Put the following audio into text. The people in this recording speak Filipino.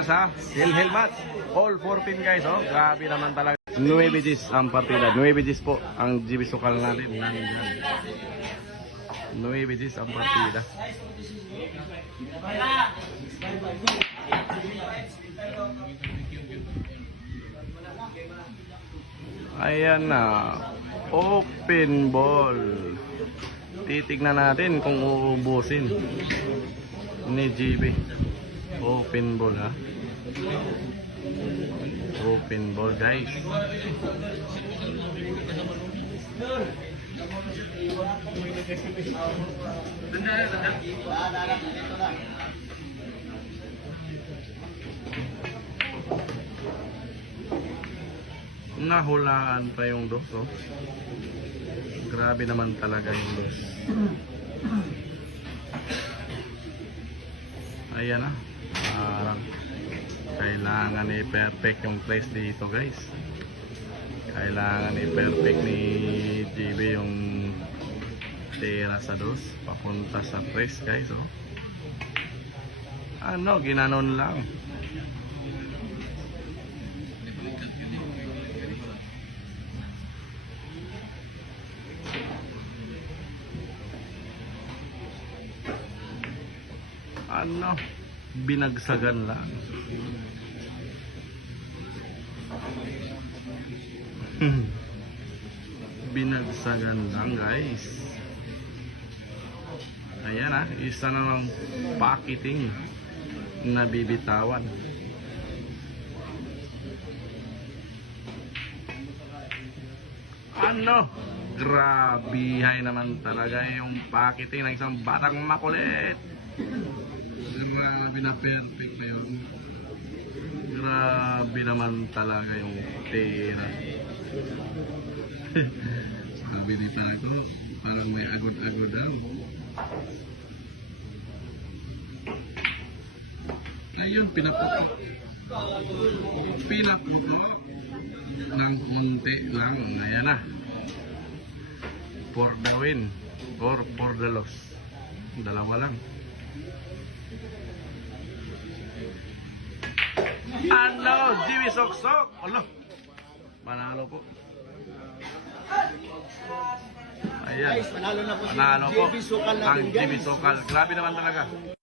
Sa Hill Hill match. All 14 guys, oh. Grabe naman talaga. 9 Gs ang partida. 9 Gs po ang GB Sukal natin. Yan, yan. 9 Gs ang partida. Ayan na. Open ball. Titignan natin kung uubusin ni GB. Open ball ha. Open ball guys. Nahulaan pa yung dos oh. Grabe naman talaga yung dos. Ayan na. Parang kailangan i-perfect yung place dito guys. Kailangan i-perfect ni GB yung tira sa dos. Papunta sa place guys oh. Ano, ginanon lang. Ano, binagsagan lang. binagsagan lang guys. Ayan ah, isa na ng packaging na bibitawan. Ano? Grabihay naman talaga yung packaging ng isang batang makulit. Grabe na perfect na yun. Grabe naman talaga yung tira. Sabi ni Paco, parang may agod-agod daw. Ayun, pinaputok. Pinaputok ng konti lang. Ayan na. For the win or for the loss. Dalawa lang. Ano? Jimmy Soksok! Ano? Panalo po. Ayan. Panalo na po Panalo po. Ang Jimmy. Sokal. Grabe naman talaga.